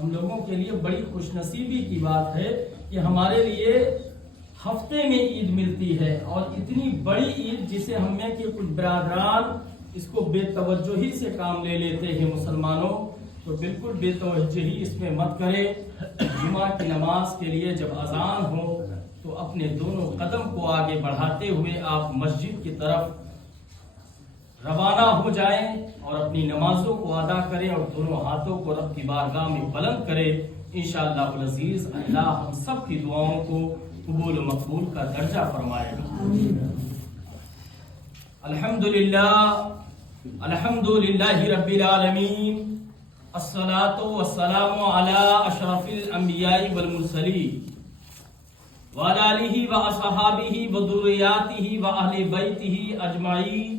ہم لوگوں کے لیے بڑی خوش نصیبی کی بات ہے کہ ہمارے لیے ہفتے میں عید ملتی ہے، اور اتنی بڑی عید جسے ہم میں کے کچھ برادران اس کو بے توجہی سے کام لے لیتے ہیں مسلمانوں، تو بالکل بے توجہی اس میں مت کرے۔ جمعہ کی نماز کے لیے جب اذان ہو تو اپنے دونوں قدم کو آگے بڑھاتے ہوئے آپ مسجد کی طرف روانہ ہو جائیں اور اپنی نمازوں کو ادا کریں اور دونوں ہاتھوں کو رب کی بارگاہ میں بلند کریں۔ انشاءاللہ العزیز اللہ ہم سب کی دعاؤں کو قبول و مقبول کا درجہ فرمائے گا۔ الحمدللہ رب العالمین، الصلاۃ والسلام علی اشرف الانبیاء والمرسلین وعلی آلہ واصحابہ وذریاتہ واہل بیتہ اجمعین،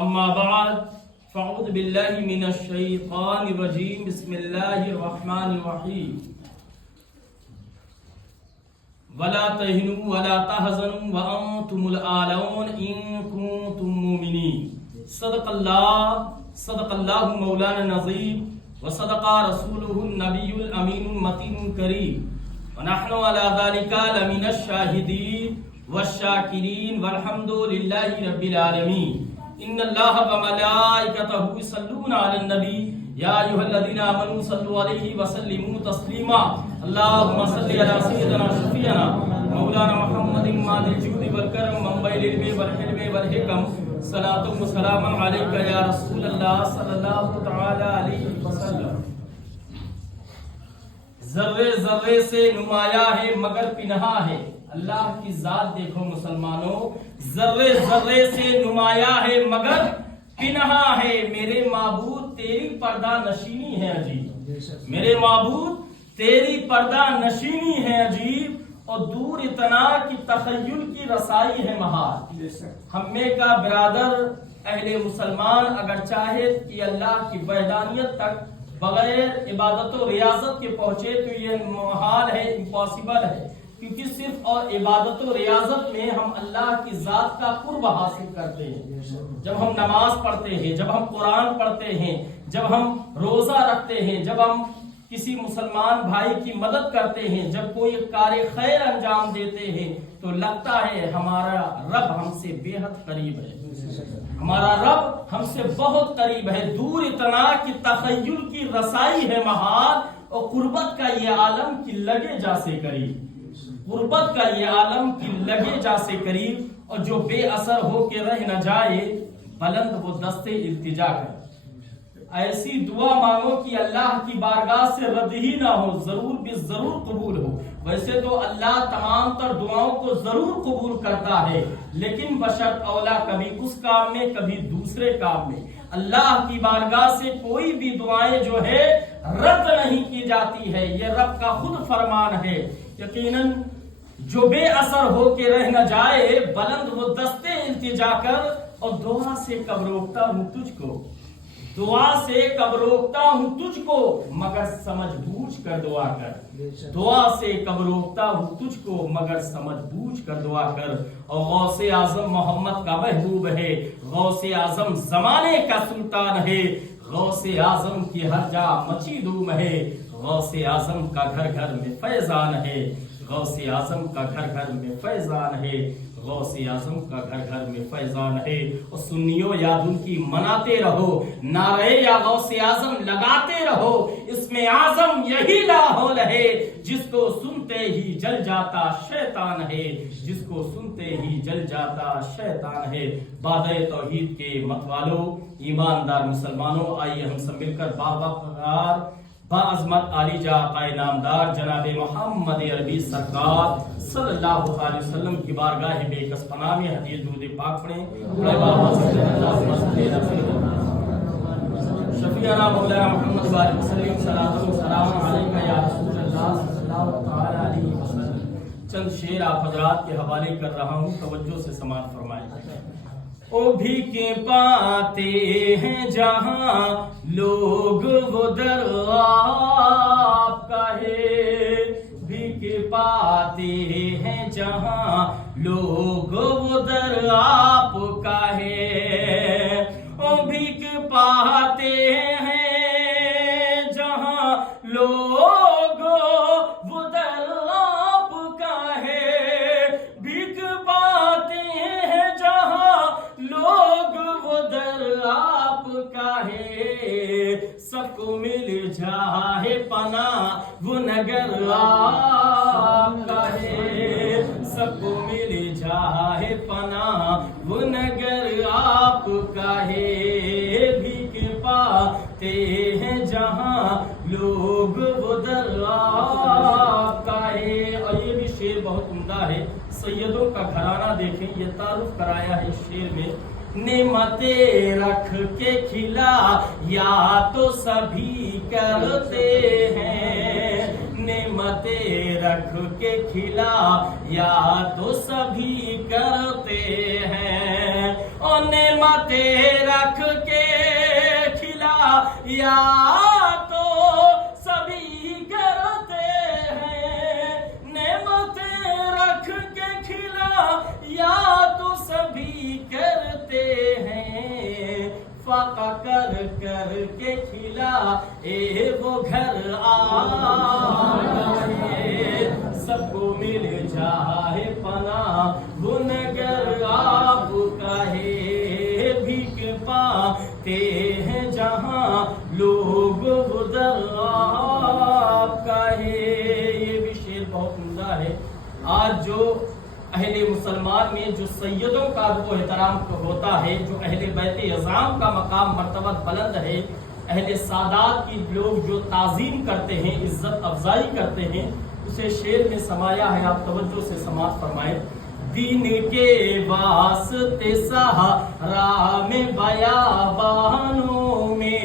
اما بعد فاعوذ باللہ من الشیطان الرجیم، بسم اللہ الرحمن الرحیم۔ ولا تهنوا ولا تحزنوا وانتم الاعلون ان كنتم مؤمنین۔ صدق اللہ مولانا العظیم وصدق رسولہ النبی الامین المتین الکریم، ونحن على ذلك لمن الشاہدین والشاکرین والحمد للہ رب العالمین۔ ان اللہ وملائکتہ یصلون علی النبی یا ایھا الذین آمنوا صلوا علیہ وسلموا تسلیما۔ اللہم صل علی سیدنا شفیعنا مولانا محمد ماضی الجود والکرم منبع العلم والحلم والحکم، صلاۃ و سلام علیک یا رسول اللہ صلی اللہ تعالی علیہ وسلم۔ ذرے ذرے سے نمایاں ہے مگر پنہا ہے، اللہ کی ذات دیکھو مسلمانوں، ذرے ذرے سے نمایاں ہے مگر پنہا ہے، میرے معبود تیری پردہ نشینی ہے عجیب، میرے معبود تیری پردہ نشینی ہے عجیب، اور دور اتنا کی تخیل کی رسائی ہے محال۔ ہم میں کا برادر اہل مسلمان اگر چاہے کہ اللہ کی وحدانیت تک بغیر عبادت و ریاضت کے پہنچے تو یہ محال ہے، امپاسبل ہے، کیونکہ صرف اور عبادت و ریاضت میں ہم اللہ کی ذات کا قرب حاصل کرتے ہیں۔ جب ہم نماز پڑھتے ہیں، جب ہم قرآن پڑھتے ہیں، جب ہم روزہ رکھتے ہیں، جب ہم کسی مسلمان بھائی کی مدد کرتے ہیں، جب کوئی کار خیر انجام دیتے ہیں، تو لگتا ہے ہمارا رب ہم سے بے حد قریب ہے، ہمارا رب ہم سے بہت قریب ہے، دور اتنا کہ تخیل کی رسائی ہے محال، اور قربت کا یہ عالم کی لگے جا سے قریب، قربت کا یہ عالم کی لگے جا سے قریب، اور جو بے اثر ہو کے رہ نہ جائے بلند وہ دستے التجا کر۔ ایسی دعا مانگو کہ اللہ کی بارگاہ سے رد ہی نہ ہو، ضرور بھی ضرور قبول ہو۔ ویسے تو اللہ تمام تر دعاؤں کو ضرور قبول کرتا ہے، لیکن بشرط اولا کبھی اس کام میں کبھی دوسرے کام میں۔ اللہ کی بارگاہ سے کوئی بھی دعائیں جو ہے رد نہیں کی جاتی ہے، یہ رب کا خود فرمان ہے۔ یقیناً جو بے اثر ہو کے رہ نہ جائے بلند وہ دستے التجا کر، اور دعا سے کب روکتا ہوں تجھ کو، دعا سے کب روکتا ہوں تجھ کو، مگر سمجھ بوجھ کر دعا کر، دعا سے کب روکتا ہوں تجھ کو مگر سمجھ بوجھ کر دعا کر۔ اور غوث اعظم محمد کا محبوب ہے، غوث اعظم زمانے کا سلطان ہے، غوث اعظم کی ہر جا مچی دھوم ہے، غوث اعظم کا گھر گھر میں فیضان ہے، غوث اعظم کا گھر گھر میں فیضان ہے، غوث اعظم کا گھر گھر میں فیضان ہے۔ اور سنیو یاد ان کی مناتے رہو، نعرے یا غوث اعظم لگاتے رہو، اس میں اعظم یہی لاحول ہے، جس کو سنتے ہی جل جاتا شیطان ہے، جس کو سنتے ہی جل جاتا شیطان ہے۔ بادۂ توحید کے متوالو، ایماندار مسلمانوں، آئیے ہم سب مل کر باوقار باعظمت عالی جا آقائے نامدار جناب محمد عربی سرکار صلی اللہ علیہ وسلم کی بارگاہ بے کس پناہ میں حدیث درود پاک پڑھیں۔ شفیعنا مولانا محمد بارک وسلم، صلاۃ و سلام علیک یا رسول اللہ صلی اللہ تعالی علیہ وسلم۔ چند شعر آپ حضرات کے حوالے کر رہا ہوں، توجہ سے سماعت فرمائیں۔ او بھیکیں پاتے ہیں جہاں لوگ وہ در آپ کا ہے، بھیک پاتے ہیں جہاں لوگ وہ در آپ کا ہے، او بھیک پاتے ہیں جہاں सबको मिल जाए पना वो नगर आपका है, सबको मिल जाए पना वो नगर आपका है, भीख पाते हैं जहाँ लोग वो दर आपका है। और ये भी शेर बहुत उम्दा है, सैयदों का घराना देखें, ये तारुफ कराया है इस शेर में। नेमतें रख के खिला या तो सभी करते हैं, नेमतें रख के खिला या तो सभी करते हैं, और नेमतें रख के खिला या तो सभी करते हैं, नेमतें रख के खिला या तो सभी करते हैं, फाका कर कर के खिला वो घर आए, सबको मिल जाए पना वो नगर आपका है, भीख पाते हैं जहाँ लोग उधर आपका है। ये भी शेर बहुत उम्दा है। आज जो अहले मुसलमान में जो सैयदों का वो एहतराम होता है, जो अहले बैत अज़ाम का मकाम मर्तबत बुलंद है, अहले सादात की लोग जो ताज़ीम करते हैं, इज्जत अफजाई करते हैं, उसे शेर में समाया है। आप तवज्जो से समाअत फरमाएं। दीन के वास्ते सहारा में बयाबानों में,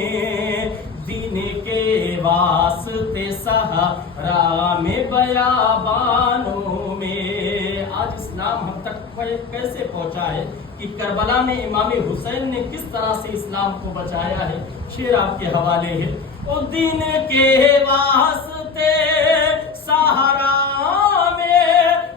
दीन के वास्ते सहारा में बयाबानों में। आज इस्लाम हम तक कैसे पहुंचा है कि करबला में इमाम हुसैन ने किस तरह से इस्लाम को बचाया है। शेर आपके हवाले है। ओ दीन के वास्ते सहारा में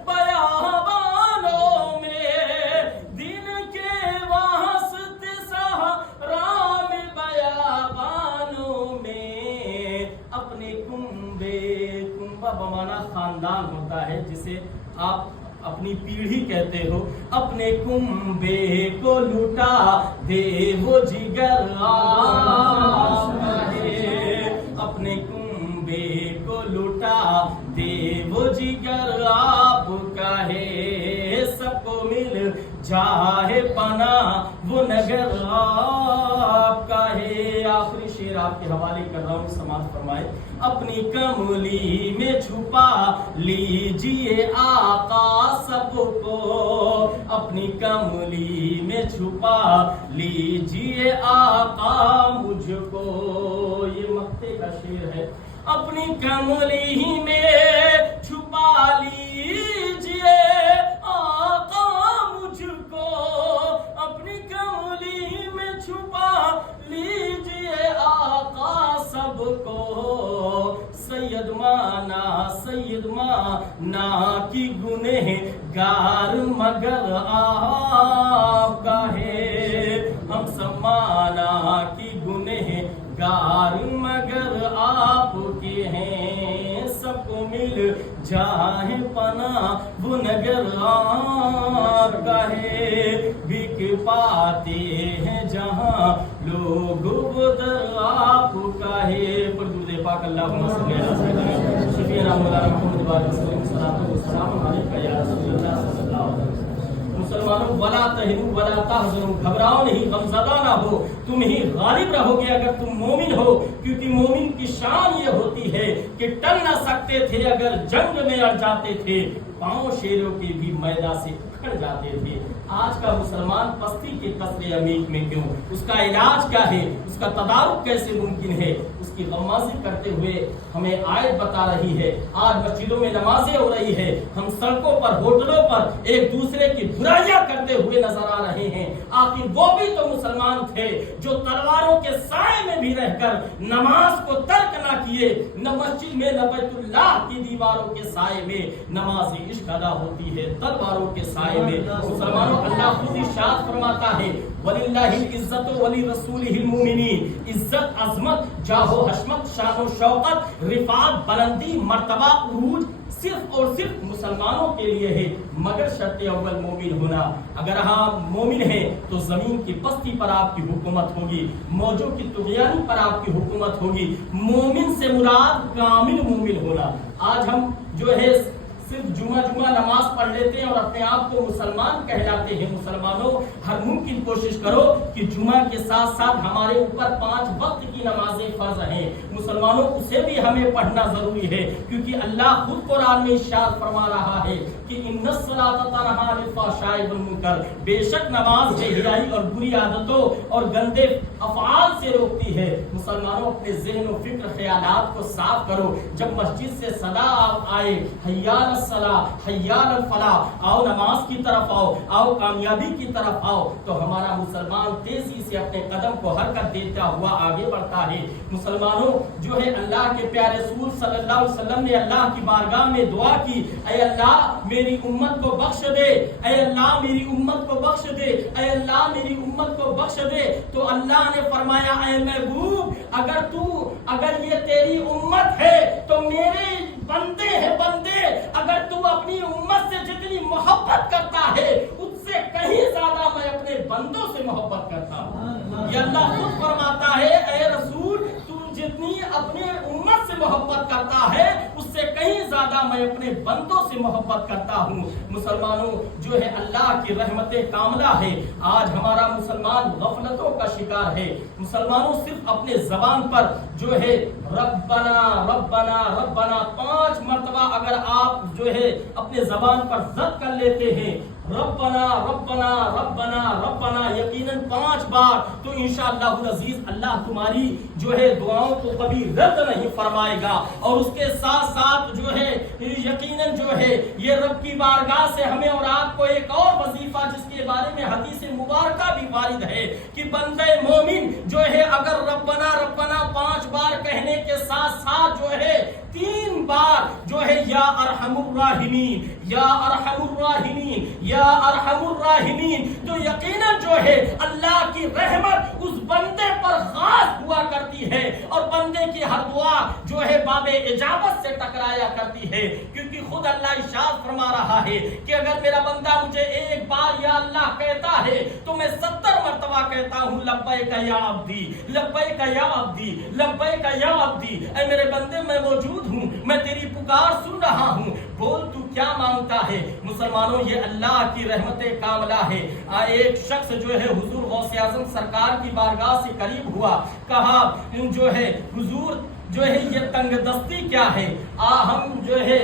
बयाबानों में, दीन के वास्ते सहारा में बयाबानों में, अपने कुंबा बमाना खानदान होता है जिसे आप अपनी पीढ़ी कहते हो, अपने कुंबे को लुटा दे वो जिगर आपका है, अपने कुंबे को लुटा दे वो जिगर आपका है, सबको मिल जाए पना वो नगर आपका है। आखिरी शेर आपके हवाले कर रहा हूँ, समाअत फरमाए। अपनी कमली में छुपा लीजिए आका सबको, अपनी कमली में छुपा लीजिए आका मुझको। ये मक्ते का शेर है। अपनी कमली में छुपा लीजिए आका मुझको, अपनी कमली में छुपा लीजिए आका सबको। सैयद माना की गुनहगार मगर आपका है, हम समाना की गुनहगार मगर आपके हैं, सबको मिल जाए पना वो नगर आपका है, भीख पाते हैं जहाँ लोग उधर आपका है। पर दुरूद पाक अल्लाहुम्मा सल्ली अला सय्यिदिना शफीना मौलाना मुहम्मद सल्लल्लाहु अलैहि वसल्लम। मुसलमानों, वला तहिनु वला तहज़नु, घबराओ नहीं, गमज़दा ना हो, तुम ही गालिब रहोगे अगर तुम मोमिन हो, क्योंकि मोमिन की शान ये होती है कि टल ना सकते थे अगर जंग में अड़ जाते थे, पांव शेरों के भी मैदा से उखड़ जाते थे। आज का मुसलमान पस्ती के कसरे अमीर में क्यों? उसका इलाज क्या है? उसका तदारुक कैसे मुमकिन है? उसकी गम्माज़ी करते हुए हमें आयत बता रही है। आज मस्जिदों में नमाजें हो रही है, हम सड़कों पर होटलों पर एक दूसरे की बुराइयां करते हुए नजर आ रहे हैं। आखिर वो भी तो मुसलमान थे जो तलवारों के साए में भी रहकर नमाज को तर्क ना किए। न मस्जिद में न बैतुल्लाह की दीवारों के साए में नमाज इश्क अदा होती है, तलवारों के साए में। मुसलमानों, अल्लाह खुद इरशाद फरमाता है, वलिल्लाहि इज्जत वली रसूलिहिल मुमिनीन। इज्जत, अजमत, जाहो हशमत, शान और शौकत, रिफात, बुलंदी, मर्तबा, उरूज सिर्फ और सिर्फ मुसलमानों के लिए है, मगर शर्त अव्वल मोमिन होना। अगर आप मोमिन हैं तो जमीन की पस्ती पर आपकी हुकूमत होगी, मौजों की तुगयानी पर आपकी हुकूमत होगी। मोमिन से मुराद कामिल मोमिन होना। आज हम जो है सिर्फ जुमा नमाज पढ़ लेते हैं और अपने आप को मुसलमान कहलाते हैं। मुसलमानों, हर मुमकिन कोशिश करो कि जुमा के साथ साथ हमारे ऊपर 5 वक्त की नमाजें फर्ज हैं। मुसलमानों, उसे भी हमें पढ़ना जरूरी है, क्योंकि अल्लाह खुद कुरान में इरशाद फरमा रहा है कि इन्नस्सलाता तनहा अनिल फ़हशाइ वल मुनकर, बेशक नमाज बेहयाई और बुरी आदतों और गंदे अफ़आल से रोकती है। मुसलमानों, अपने ज़हन और फिक्र ख्यालात को साफ करो। जब मस्जिद से सदा आए हय्या सला हय्या अल फलाह, आओ नमाज की तरफ आओ, आओ कामयाबी की तरफ आओ, तो हमारा मुसलमान तेजी से अपने कदम को हरकत देता हुआ आगे बढ़ता है। मुसलमानों, जो है अल्लाह के प्यारे रसूल सल्लल्लाहु अलैहि वसल्लम ने अल्लाह की बारगाह में दुआ की, ऐ अल्लाह मेरी उम्मत को बख्श दे, ऐ अल्लाह मेरी उम्मत को बख्श दे, ऐ अल्लाह मेरी उम्मत को बख्श दे। तो अल्लाह ने फरमाया, ऐ महबूब, अगर ये तेरी उम्मत है तो मेरे बंदे हैं बंदे। अगर तू अपनी उम्मत से जितनी मोहब्बत करता है, उससे कहीं ज्यादा मैं अपने बंदों से मोहब्बत करता हूँ। ये अल्लाह खुद फरमाता है, ऐ रसूल, तू जितनी अपने उम्मत से मोहब्बत करता है, उससे कहीं ज्यादा मैं अपने बंदों से मोहब्बत करता हूँ। मुसलमानों, जो है अल्लाह की रहमत कामला है। आज हमारा मुसलमान गफलतों का शिकार है। मुसलमानों, सिर्फ अपने जबान पर जो है रब्बना रब्बना रब्बना 5 मर्तबा अगर आप जो है अपने जबान पर जब्त कर लेते हैं, रब्बना रब्बना रब्बना रब्बना, यकीनन 5 बार, तो इंशाअल्लाह अजीज अल्लाह तुम्हारी जो है दुआओं को कभी रद्द नहीं फरमाएगा। और उसके साथ साथ जो है यकीनन जो है ये रब की बारगाह से हमें और आपको एक और वजीफा, जिसके बारे में हदीस मुबारका भी वारिद है कि बंदे मोमिन जो है अगर रब्बना रब्बना 5 बार कहने के साथ साथ जो है 3 बार जो है या अरहमुर राहिमीन, या अरहमुर राहिमीन, या अरहमुर राहिमीन, तो यकीनन जो है अल्लाह की रहमत उस बंदे पर खास हुआ करती है और बंदे की हर दुआ जो है बाबे इजाबत से टकराया करती है। क्योंकि खुद अल्लाह इरशाद फरमा रहा है कि अगर मेरा बंदा मुझे एक बार या अल्लाह कहता है तो मैं 70 मर्तबा कहता हूँ लब्बैक या अब्दी, लब्बैक या अब्दी, लब्बैक या अब्दी। ऐ मेरे बंदे, मैं मौजूद हूँ, मैं तेरी पुकार सुन रहा हूँ, बोल तू क्या मांगता है। मुसलमानों, ये अल्लाह की रहमत कामला है। एक शख्स जो है हुजूर गौसे आजम सरकार की बारगाह से करीब हुआ, कहा जो है हुजूर जो है ये तंगदस्ती क्या है, हम जो है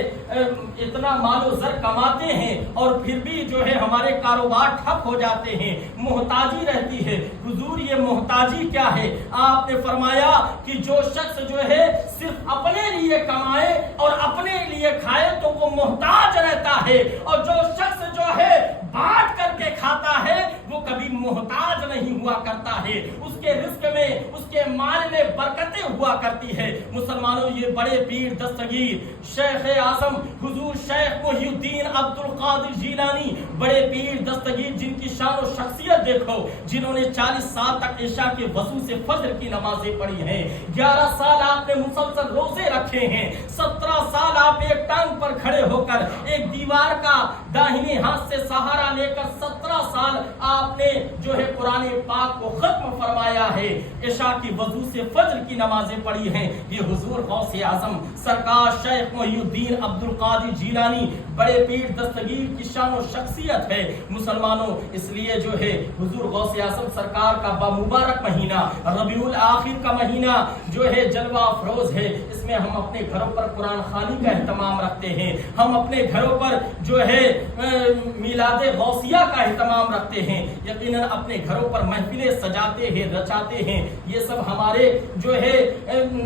इतना मालो जर कमाते हैं और फिर भी जो है हमारे कारोबार ठप हो जाते हैं, मोहताजी रहती है। हुजूर, ये मोहताजी क्या है? आपने फरमाया कि जो शख्स जो है सिर्फ अपने लिए कमाए और अपने लिए खाए तो वो मोहताज रहता है, और जो शख्स जो है बांट करके खाता है वो कभी मोहताज नहीं हुआ करता है। उसके रिस्क में, उसके माल में बरकतें हुआ करती है। मुसलमानों, ये बड़े पीर दस्तगीर शेख आजम हुजूर शेख मोहिउद्दीन अब्दुल कादिर जीलानी, बड़े पीर दस्तगीर, जिनकी शान और शख्सियत देखो, जिन्होंने 40 साल तक इशा के वजू से फजर की नमाजें पढ़ी हैं, 11 साल आपने मुसलसल रोजे रखे हैं, 17 साल आप एक टांग पर खड़े होकर एक दीवार का दाहिने हाथ से सहारा लेकर 17 साल आपने जो है कुरान पाक को खत्म फरमाया है, इशा की वजू से फजर की नमाजें पढ़ी हैं। ये हुजूर गौसे आजम सरकार शेख मोहिउद्दीन अब्दुल कादिर जीलानी, बड़े पीर दस्तगीर की शान और शख्सियत है। मुसलमानों, इसलिए जो है हुजूर गौसे आजम सरकार का बामुबारक महीना रबीउल आखिर का महीना जो है जलवा अफरोज है। इसमें हम अपने घरों पर कुरान खानी का एहतमाम रखते हैं, हम अपने घरों पर जो है मिलादे गौसिया का एहतमाम रखते हैं, यकीनन अपने घरों पर महफिलें सजाते हैं, रचाते हैं। ये सब हमारे जो है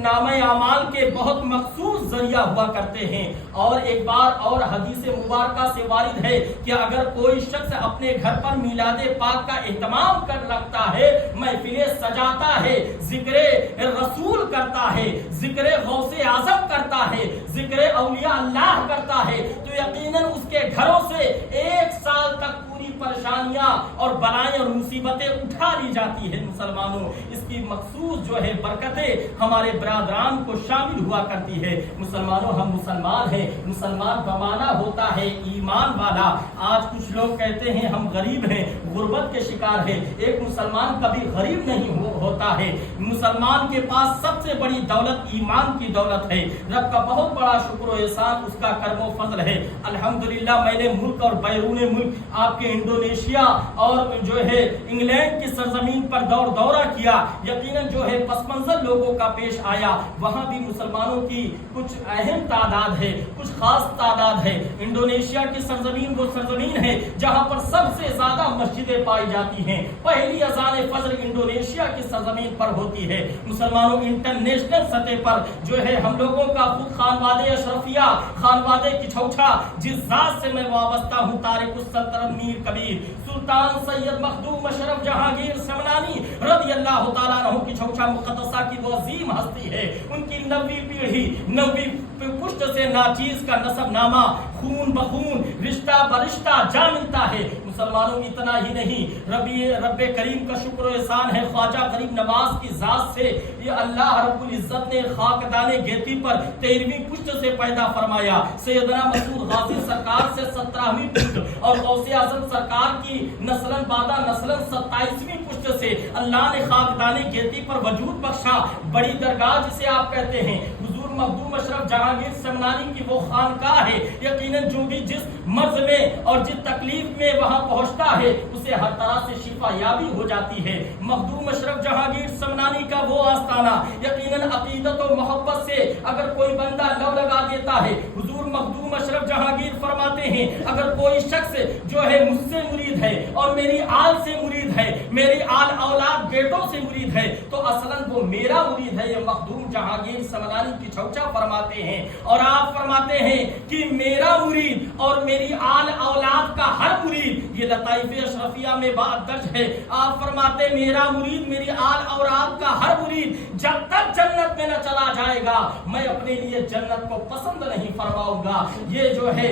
नामे आमाल के बहुत मखसूस जरिया हुआ करते हैं। और एक बार और हदीस मुबारका से वारिद है कि अगर कोई शख्स अपने घर पर मिलादे पाक का एहतमाम कर रखता है, महफिलें सजाता है, जिक्र रसूल करता है, जिक्र गौसे आजम करता है, जिक्र औलिया अल्लाह करता है, तो यकीनन उसके घरों से 1 साल तक पूरी परेशानियां और बलाएं और मुसीबतें उठा ली जाती है मुसलमानों, इसकी मखसूस जो है बरकतें हमारे बरादरान को शामिल हुआ करती है। मुसलमानों, हम मुसलमान हैं, मुसलमान बमाना होता है ईमान वाला। आज कुछ लोग कहते हैं हम गरीब हैं, गुर्बत के शिकार है। एक मुसलमान कभी गरीब नहीं होता है। मुसलमान के पास सबसे बड़ी दौलत ईमान की दौलत है। रब का बहुत बड़ा शुक्र और एहसान, उसका कर्म और फजल है। अल्हम्दुलिल्लाह, मैंने मुल्क और बैरून मुल्क आपके इंडोनेशिया और जो है इंग्लैंड की सरजमीन पर दौरा किया। यकीनन जो है पस मंजर लोगों का पेश आया। वहां भी मुसलमानों की कुछ अहम तादाद है, कुछ खास तादाद है। इंडोनेशिया की सरजमीन वो सरजमीन है जहां पर सबसे ज्यादा मस्जिदें पाई जाती हैं। पहली अजान फजर इंडोनेशिया की सरजमीन पर होती है। मुसलमानों, इंटरनेशनल सतह पर जो है हम लोगों का खुद खानवादे अशरफिया, खानवादे की छौछा, जिस जात से मैं वाबस्ता हूँ, तारिक सल्तनत मीर कबीर सुल्तान सैयद मखदूम अशरफ जहांगीर समनानी रज़ी अल्लाह तआला अन्हु की छौछा मुक़द्दसा की वो अजीम हस्ती है। उनकी 9वीं पीढ़ी, 9वीं पुश्त से नाचीज का नसबनामा, खून बखून, रिश्ता बरिश्ता जा मिलता है। मुसलमानों, इतना ही नहीं, रब्बे करीम का शुक्र और एहसान है, ख्वाजा गरीब नवाज की जात से ये अल्लाह रब्बुल इज्जत ने खाकदाने गेती पर 13वीं पुश्त से पैदा फरमाया। सैयदना मसूद गाजी सरकार से 17वीं पुश्त और गौसे आजम सरकार की नस्लन बादा नस्लन 27वीं पुश्त से अल्लाह ने खाकदाने गेती पर वजूद बख्शा। बड़ी दरगाह जिसे आप कहते हैं, हुजूर मखदूम अशरफ जहांगीर समनानी की वो खानकाह है। यकीनन जो भी जिस मर्ज में और जिस तकलीफ में वहां पहुंचता है उसे हर तरह से शिफा याबी हो जाती है। मखदूम अशरफ जहांगीर समनानी का वो आस्ताना, यकीनन अकीदत और मोहब्बत से अगर कोई बंदा लव लगा देता है, हुजूर मखदूम अशरफ जहांगीर फरमाते हैं, अगर कोई शख्स जो है मुझसे मुरीद है और मेरी आल से मुरीद है, मेरी आल औलाद बेटों से मुरीद है, तो असलन वो मेरा मुरीद है। ये मखदूम जहांगीर समनानी की छौछा फरमाते हैं। और आप फरमाते हैं कि मेरा मुरीद और मेरी आल औलाद का हर मुरीद, ये लताइफ अशरफिया में बात दर्ज है। आप फरमाते मेरा मुरीद, मेरी आल औलाद का हर मुरीद जब तक जन्नत में न चला जाएगा, मैं अपने लिए जन्नत को पसंद नहीं फरमाऊंगा। ये जो है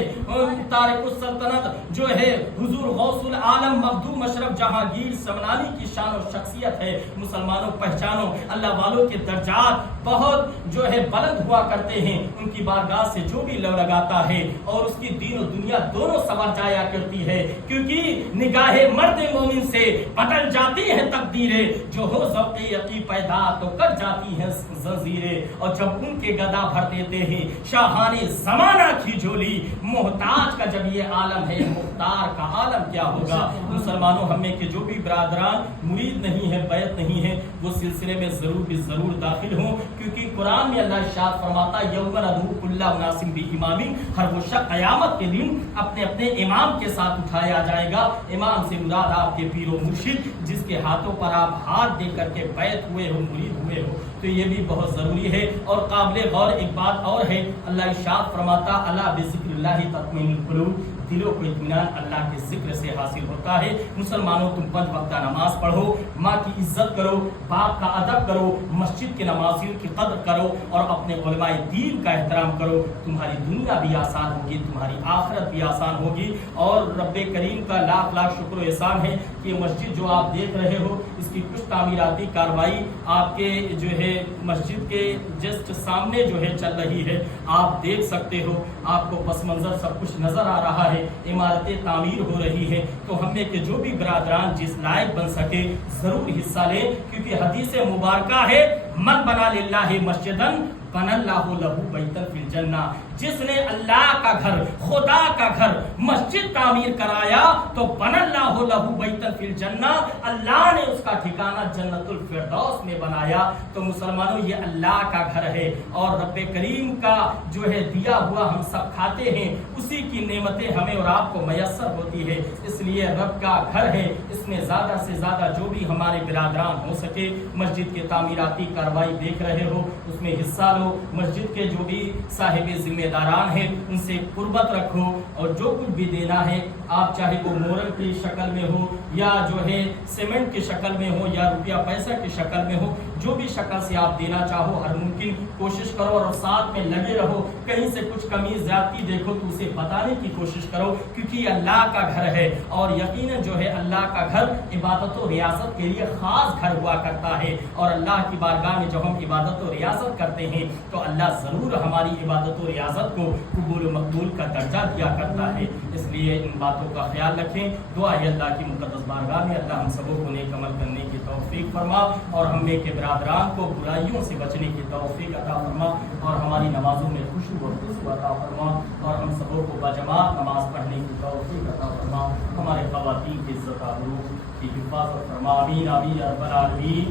तारिकुस सल्तनत जो है हुजूर गौसुल आलम मखदूम अशरफ जहांगीर समनानी की शान और शख्सियत है। मुसलमानों, पहचानो, अल्लाह वालों के दर्जात बहुत जो है बुलंद हुआ करते हैं। उनकी बारगाह से जो भी लव लगाता है और उसकी दीन और दुनिया दोनों संवर जाया करती है, क्योंकि निगाहे मर्द मोमिन से बदल जाती है तकदीरें। जो हो ज़ौक़े यकी पैदा तो कर जाती हैं जंजीरें। और जब उनके गदा भर देते हैं शाहाने ज़माना की झोली, मोहताज का जब ये आलम है, मुख्तार का आलम क्या होगा। मुसलमानों, हमें के जो भी बरादरान मुरीद नहीं है, बैत नहीं है, वो सिलसिले में जरूर दाखिल हों, क्योंकि कुरान में अल्लाह इरशाद फरमाता है यौम नदू कुल्ला उनासिम बिइमामी, हर वो शख्स क़यामत के दिन अपने अपने इमाम के साथ उठाया जाएगा। इमाम से मुराद आपके पीरो मुर्शिद, जिसके हाथों पर आप हाथ दे करके बैत हुए हो, मुरीद हुए हो। तो ये भी बहुत जरूरी है। और काबिल गौर एक बात और है, अल्लाह इरशाद फरमाता अला बिज़िक्रिल्लाहि तत्मइनुल कुलूब, दिलों को इत्मीनान अल्लाह के जिक्र से हासिल होता है। मुसलमानों, तुम 5 वक्त नमाज पढ़ो, माँ की इज्जत करो, बाप का अदब करो, मस्जिद के नमाजियों की कदर करो और अपने उलमाए दीन का एहतराम करो। तुम्हारी दुनिया भी आसान होगी, तुम्हारी आखिरत भी आसान होगी। और रब्बे करीम का लाख लाख शुक्र एहसान है कि मस्जिद जो आप देख रहे हो, इसकी कुछ तामीराती कार्रवाई आपके जो है मस्जिद के जस्ट सामने जो है चल रही है। आप देख सकते हो, आपको पस मंजर सब कुछ नजर आ रहा है। इमारतें तामीर हो रही है। तो हमें के जो भी बरादरान जिस लायक बन सके जरूर हिस्सा लें, क्योंकि हदीस मुबारका है मन बना लिल्लाहि मस्जिदन बनल्लाहु लहू बैतन फिल जन्ना, जिसने अल्लाह का घर, खुदा का घर, मस्जिद तामीर कराया तो बनल्लाहु लहू बैतन फिल जन्ना, अल्लाह ने उसका ठिकाना जन्नतुल फिरदौस में बनाया। तो मुसलमानों, ये अल्लाह का घर है और रब्बे करीम का जो है दिया हुआ हम सब खाते हैं, उसी की नेमतें हमें और आपको मयस्सर होती है। इसलिए रब का घर है, इसमें ज्यादा से ज्यादा जो भी हमारे बिरादरान हो सके, मस्जिद के तामीराती कार्रवाई देख रहे हो उसमें हिस्सा लो। मस्जिद के जो भी साहिब जिम्मेदारान हैं उनसे कुर्बत रखो और जो कुछ भी देना है, आप चाहे वो मोरल की शक्ल में हो, या जो है सीमेंट की शक्ल में हो या रुपया पैसा की शक्ल में हो, जो भी शक्ल से आप देना चाहो हर मुमकिन कोशिश करो और साथ में लगे रहो। कहीं से कुछ कमी ज्यादती देखो तो उसे बताने की कोशिश करो, क्योंकि अल्लाह का घर है और यकीनन जो है अल्लाह का घर इबादत और रियासत के लिए खास घर हुआ करता है। और अल्लाह की बारगाह में जब हम इबादत और रियासत करते हैं तो अल्लाह ज़रूर हमारी इबादत और रियासत को कबूल मकबूल का दर्जा दिया करता है। इसलिए इन बातों का ख्याल रखें। दुआ है अल्लाह की मुक़द्दस बारगाह में अल्लाह हम सबों को नेक अमल करने की तौफीक फरमा और हम में के बिरादरान को बुराइयों से बचने की तौफीक अता फरमा और हमारी नमाजों में खुशू और खुशू अता फरमा और हम सबों को बजमात नमाज पढ़ने की तौफीक अता फरमा। हमारे ख़वातीन की इज़्ज़त आबरू की हिफाज़त फरमा। आमीन आमीन या रब्बल आलमीन।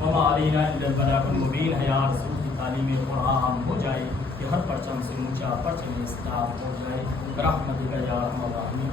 वमा अलैना इल्लल बलागुल मुबीन। है या रसूल की तालीम कुरान हो जाए कि हर परचम से ऊंचा परचम इस्लाम हो जाए। रहमतिका या अरहमर राहिमीन।